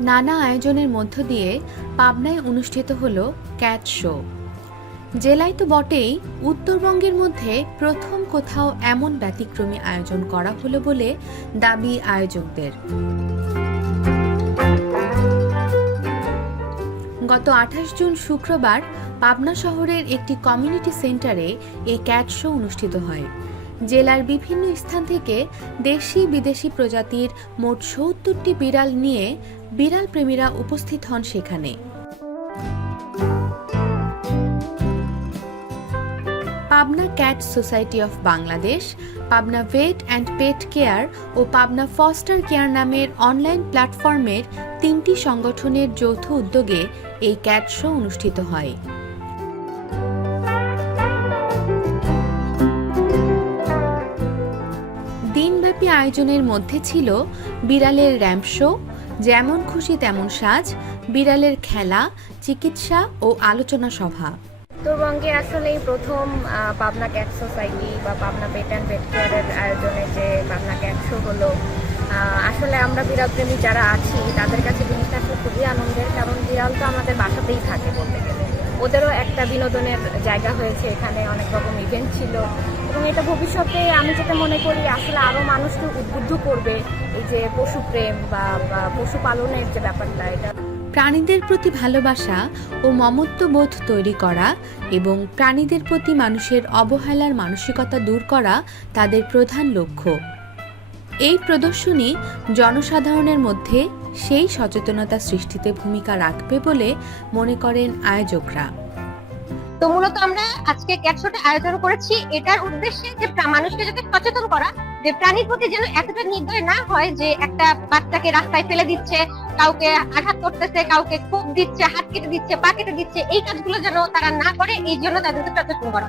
নানা আয়োজনের মধ্য দিয়ে পাবনায় অনুষ্ঠিত হল ক্যাট শো। জেলায় তো বটেই, উত্তরবঙ্গের মধ্যে প্রথম কোথাও এমন ব্যতিক্রমী আয়োজন করা হলো বলে দাবি আয়োজকদের। গত আঠাশ জুন শুক্রবার পাবনা শহরের একটি কমিউনিটি সেন্টারে এই ক্যাট শো অনুষ্ঠিত হয়। জেলার বিভিন্ন স্থান থেকে দেশি বিদেশি প্রজাতির মোট সত্তরটি বিড়াল নিয়ে বিড়াল প্রেমীরা উপস্থিত হন সেখানে। Pabna cat society of Bangladesh, Pabna vet and pet care O Pabna foster care নামের অনলাইন প্ল্যাটফর্মের তিনটি সংগঠনের যৌথ উদ্যোগে এই ক্যাট শো অনুষ্ঠিত হয়। দিনব্যাপী আয়োজনের মধ্যে ছিল বিড়ালের র্যাম্প শো, যেমন খুশি তেমন সাজ, বিড়ালের খেলা, চিকিৎসা ও আলোচনা সভা। উত্তরবঙ্গে আসলে প্রথম পাবনা ক্যাট সোসাইটি বা পাবনা পেট অ্যান্ড পেট কেয়ারের আয়োজনে যে পাবনা ক্যাট শো হলো আসলে আমরা বিড়াল প্রেমী যারা আছি, তাদের কাছে জিনিসটা আসলে খুবই আনন্দের, কারণ বিড়াল তো আমাদের বাসাতেই থাকে বলতে গেলে। ওদেরও একটা বিনোদনের জায়গা হয়েছে, এখানে অনেক রকম ইভেন্ট ছিল এবং এটা ভবিষ্যতে আমি যেটা মনে করি, আসলে আরও মানুষকে উদ্বুদ্ধ করবে এই যে পশুপ্রেম বা বা পশুপালনের যে ব্যাপারটা, এটা। প্রাণীদের প্রতি ভালোবাসা ও মমত্ববোধ তৈরি করা এবং প্রাণীদের প্রতি মানুষের অবহেলার মানসিকতা দূর করা তাদের প্রধান লক্ষ্য। এই প্রদর্শনী জনসাধারণের মধ্যে সেই সচেতনতা সৃষ্টিতে ভূমিকা রাখবে বলে মনে করেন আয়োজকরা। তো মূলত আমরা আজকে ক্যাট আয়োজন করেছি। এটার উদ্দেশ্যে যে মানুষকে যাতে সচেতন করা, যে প্রাণীর প্রতি যেন এতটা নির্দয় না হয় যে একটা বাচ্চাকে রাস্তায় ফেলে দিচ্ছে, কাউকে আঘাত করতেছে, কাউকে কোপ দিচ্ছে, হাত কেটে দিচ্ছে, পা কেটে দিচ্ছে, এই কাজগুলো যেন তারা না করে, এই জন্য তাদেরকে সচেতন করা।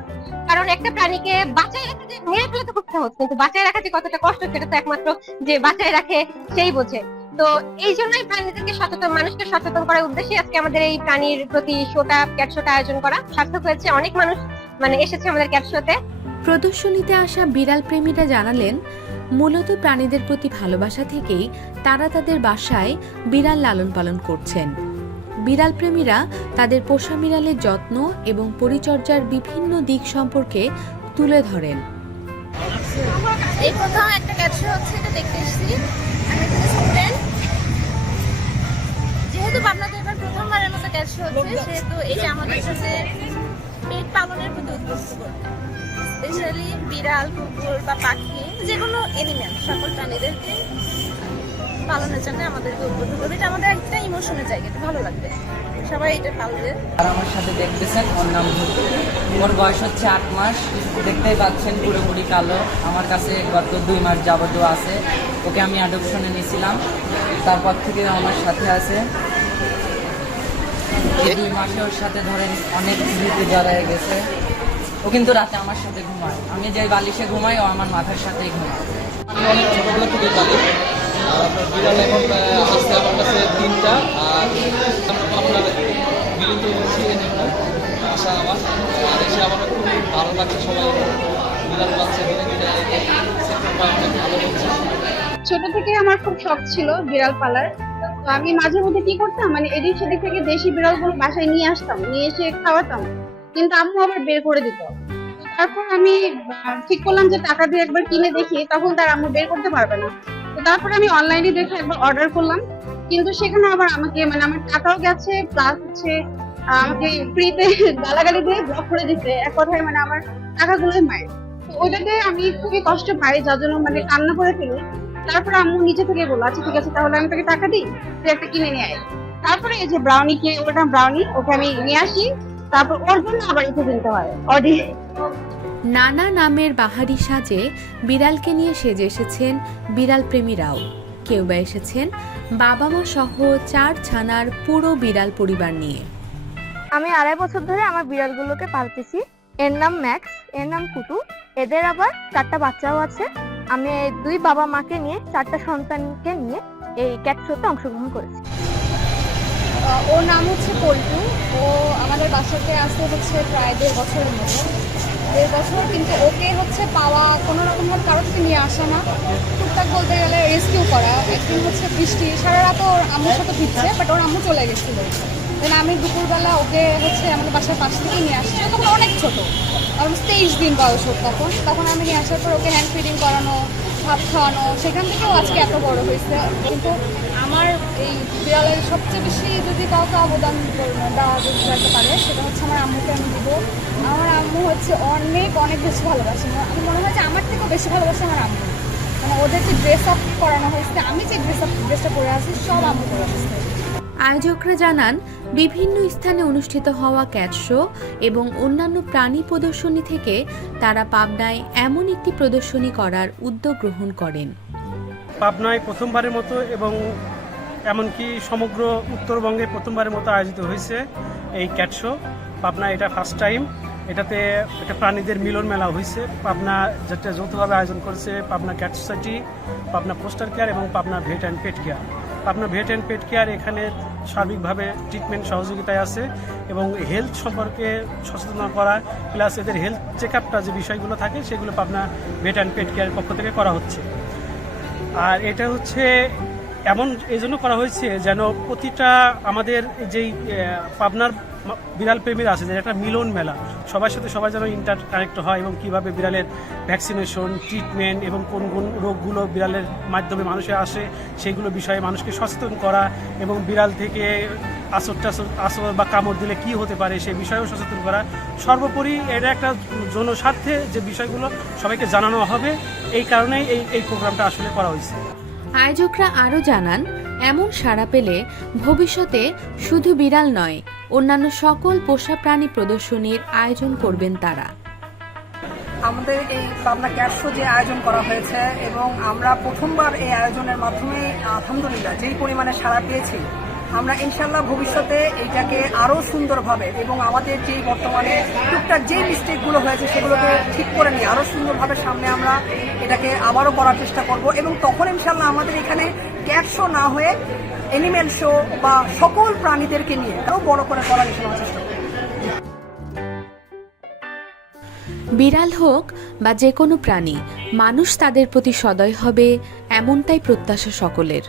কারণ একটা প্রাণীকে বাঁচায় রাখা যে মেরে ফেলে তো খুব সহজ, কিন্তু বাঁচায় রাখা যে কতটা কষ্ট, সেটা তো একমাত্র যে বাঁচায় রাখে, সেই বোঝে। তো এই জন্যই প্রাণীদেরকে সচেতন মানুষকে সচেতন করার উদ্দেশ্যে আজকে আমাদের এই প্রাণীর প্রতি শোটা ক্যাট শোটা আয়োজন করা সার্থক হয়েছে। অনেক মানুষ মানে এসেছে আমাদের ক্যাট শোতে। প্রদর্শনীতে আসা বিড়াল প্রেমীরা জানালেন মূলত প্রাণীদের প্রতি ভালোবাসা থেকেই তারা তাদের বাসায় বিড়াল লালন পালন করছেন। বিড়াল প্রেমীরা তাদের পোষা বিড়ালের যত্ন এবং পরিচর্যার বিভিন্ন দিক সম্পর্কে তুলে ধরেন। এই প্রথম একটা ক্যাট শো হচ্ছে এটা দেখতে এসেছি। আমি যেহেতু পাবনাতে এবার প্রথমবারের মতো ক্যাট শো হচ্ছে, সেহেতু এটা আমাদের সাথে পেট পালনের প্রতি উদ্বুদ্ধ। করবে স্পেশালি বিড়াল, কুকুর বা পাখি যে কোনো এনিম্যাল সকল প্রাণীদেরকে পালনের জন্য আমাদেরকে উদ্বুদ্ধ করবে। এটা আমাদের একটা ইমোশনের জায়গা ভালো লাগবে। সবাই এটা পালবে। আর আমার সাথে দেখতেছেন, ওর নাম ওর বয়স হচ্ছে আট মাস। দেখতেই পাচ্ছেন পুরোপুরি কালো। আমার কাছে গত দুই মাস যাবত আছে। ওকে আমি অ্যাডপশনে নিয়েছিলাম। তারপর থেকে আমার সাথে আছে। দুই মাসে ওর সাথে ধরেন অনেক স্মৃতি জড়ায় গেছে। ও কিন্তু রাতে আমার সাথে ঘুমায়। আমি যে বালিশে ঘুমাই ও আমার মাথার সাথেই ঘুমায়। আমি অনেক ছোটবেলা থেকে পালি বিড়াল এখন আহ, আছে আমার কাছে তিনটা আর আপনার বিলিত একটা আশা আমার। আর এসে আমার খুব ভালো লাগছে সবাই। বিড়াল বাচ্চা ভালো হচ্ছে ছোট থেকে আমার খুব শখ ছিল বিড়াল পালার। তো আমি মাঝে মধ্যে কি করতাম মানে এদিক সেদিক থেকে দেশি বিড়ালগুলো বাসায় নিয়ে আসতাম, নিয়ে এসে খাওয়াতাম, কিন্তু আম্মু আবার বের করে দিত। তারপর আমি ঠিক করলাম যে টাকা দিয়ে একবার কিনে দেখি, তখন তার আম্মু বের করতে পারবে না। তো তারপর আমি অনলাইনে দেখে একবার অর্ডার করলাম, কিন্তু সেখানে আবার আমাকে মানে আমার টাকাও গেছে প্লাস হচ্ছে আমাকে ফ্রিতে গালাগালি দিয়ে ব্লক করে দিচ্ছে এক কথায় মানে আমার টাকাগুলোই মায়ের তো ওইটাতে আমি খুবই কষ্ট পাই, যার জন্য মানে কান্না করে ফেলি। তারপরে আম্মু নিচে থেকে বলল আচ্ছা ঠিক আছে তাহলে আমি তোকে টাকা দিই তুই একটা কিনে নিয়ে আয়। তারপরে এই যে ব্রাউনি কে ওটা ব্রাউনি ওকে আমি নিয়ে আসি। তারপর ওর জন্য আবার একটু কিনতে হয় অডি। নানা নামের বাহারি সাজে বিড়ালকে নিয়ে সেজে এসেছেন বিড়াল প্রেমীরাও কেউ বা এসেছেন বাবা মা সহ চার ছানার পুরো বিড়াল পরিবার নিয়ে। আমি আড়াই বছর ধরে আমার বিড়ালগুলোকে পালতেছি। এর নাম ম্যাক্স এর নাম কুটু এদের আবার চারটা বাচ্চাও আছে। আমি দুই বাবা মাকে নিয়ে, চারটা সন্তানকে নিয়ে এই ক্যাট শোতে অংশগ্রহণ করেছি। ওর নাম হচ্ছে পল্টু। ও আমাদের বাসাতে আসতে হচ্ছে প্রায় দেড় বছরের মতো। দেড় বছর, কিন্তু ওকে হচ্ছে পাওয়া কোনো রকম ভাবে কারও থেকে নিয়ে আসা না। টুকটাক বলতে গেলে রেস্কিউ করা। একদিন হচ্ছে বৃষ্টি, সারা রাত ওর আম্মুর সাথে ভিজছে বাট ওর আম্মু চলে গেছিল। দেন আমি দুপুরবেলা ওকে হচ্ছে আমাদের বাসার পাশ থেকে নিয়ে আসছি তখন অনেক ছোট অলমোস্ট তেইশ দিন বয়স ওর তখন। তখন আমি নিয়ে আসার পর ওকে হ্যান্ড ফিডিং করানো, ভাত খাওয়ানো, সেখান থেকেও আজকে এত বড় হয়েছে। কিন্তু আমার এই বিড়ালের সবচেয়ে বেশি যদি কাউকে অবদান দেওয়া পারে, সেটা হচ্ছে আমার আম্মুকে আমি দিব। আমার আম্মু হচ্ছে অনেক অনেক বেশি ভালোবাসে। আমি মনে হয় যে আমার থেকেও বেশি ভালোবাসে আমার আম্মু। মানে ওদের যে ড্রেস আপ করানো হয়েছে, আমি যে ড্রেস আপ ড্রেসটা পরে আছি, সব আম্মু করে আসছে। আয়োজকরা জানান, বিভিন্ন স্থানে অনুষ্ঠিত হওয়া ক্যাট শো এবং অন্যান্য প্রাণী প্রদর্শনী থেকে তারা পাবনায় এমন একটি প্রদর্শনী করার উদ্যোগ গ্রহণ করেন। পাবনায় প্রথমবারের মতো এবং এমনকি সমগ্র উত্তরবঙ্গে প্রথমবারের মতো আয়োজিত হয়েছে এই ক্যাট শো। পাবনা এটা ফার্স্ট টাইম এটাতে একটা প্রাণীদের মিলন মেলা হয়েছে। পাবনা যেটা যৌথভাবে আয়োজন করেছে, Pabna cat society, Pabna foster care এবং Pabna vet and pet care. Pabna vet and pet care এখানে সার্বিকভাবে ট্রিটমেন্ট সহযোগিতায় আছে এবং হেলথ সম্পর্কে সচেতন করা প্লাস এদের হেলথ চেক আপটা যে বিষয়গুলো থাকে, সেগুলো পাবনা ভেট অ্যান্ড পেট কেয়ারের পক্ষ থেকে করা হচ্ছে। আর এটা হচ্ছে এমন এই জন্য করা হয়েছে যেন প্রতিটা আমাদের যেই পাবনার বিড়াল প্রেমীরা আছে, যে একটা মিলন মেলা। সবার সাথে সবাই যেন ইন্টার কানেক্ট হয় এবং কীভাবে বিড়ালের ভ্যাকসিনেশন ট্রিটমেন্ট এবং কোন কোন রোগগুলো বিড়ালের মাধ্যমে মানুষে আসে সেইগুলো বিষয়ে মানুষকে সচেতন করা এবং বিড়াল থেকে আসর টাসর, আসর বা কামড় দিলে কি হতে পারে সেই বিষয়েও সচেতন করা। সর্বোপরি এটা একটা জনস্বার্থে যে বিষয়গুলো সবাইকে জানানো হবে, এই কারণেই এই এই প্রোগ্রামটা আসলে করা হয়েছে। আয়োজকরা আরও জানান, এমন সাড়া পেলে ভবিষ্যতে শুধু বিড়াল নয় অন্যান্য সকল পোষা প্রাণী প্রদর্শনীর আয়োজন করবেন তারা। আমাদের এই পাবনা ক্যাট শো যে আয়োজন করা হয়েছে এবং আমরা প্রথমবার এই আয়োজনের মাধ্যমে আলহামদুলিল্লাহ যেই পরিমাণে সাড়া পেয়েছি, আমরা ইনশাল্লাহ ভবিষ্যতে এইটাকে আরও সুন্দরভাবে এবং আমাদের যেই বর্তমানে টুকটাক যেই মিস্টেকগুলো হয়েছে সেগুলোকে ঠিক করে নিয়ে আরও সুন্দরভাবে সামনে আমরা এটাকে আবারও করার চেষ্টা করব এবং তখন ইনশাল্লাহ আমাদের এখানে ক্যাট শো না হয়ে অ্যানিম্যাল শো বা সকল প্রাণীদেরকে নিয়ে আরও বড় করে করার চেষ্টা বিড়াল হোক বা যে কোনো প্রাণী, মানুষ তাদের প্রতি সদয় হবে এমনটাই প্রত্যাশা সকলের।